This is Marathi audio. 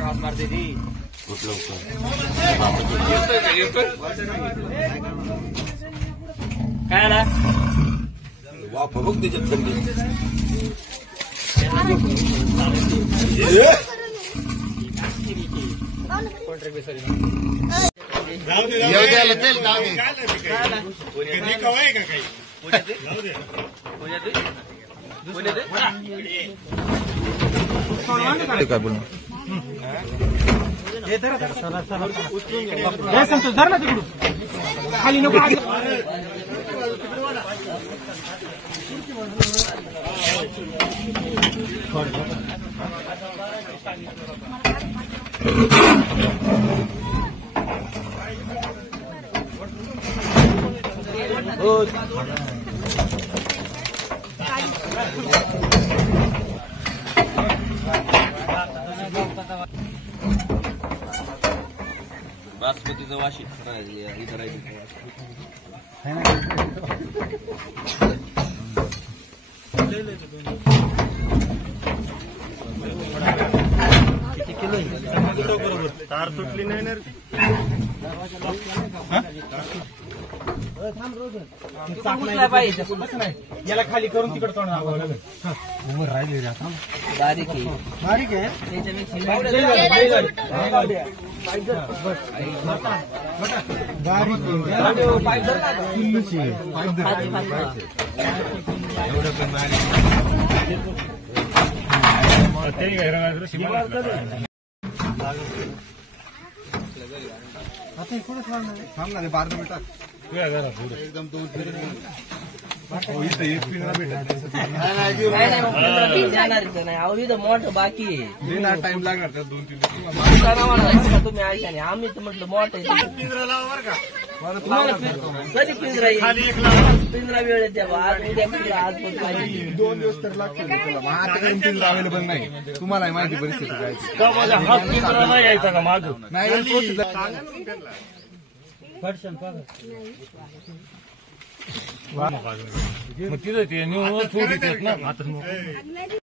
हात मारते ती कुठलं काय आला वाफ बघ त्याच्यात थंडी काय बोल संतोष धर ना तिकडून खाली नको बासमतीचं वाशी किती किलो बरोबर तार तुटली नाही ना याला खाली करून तिकडे तोंड उमर राहिली बारीक आहे बारीक आहे आता थोडं थांबणार 12 मिनिटात एकदम 2 मोठं बाकी टाइम लागणार 2-3 तुम्ही ऐका नाही आम्ही तर म्हटलं मोठं कधी पिंजरा वेळ येते आज 2 दिवस तर लागतील अवेलेबल नाही तुम्हाला माहिती परिस्थिती काय तिथं ते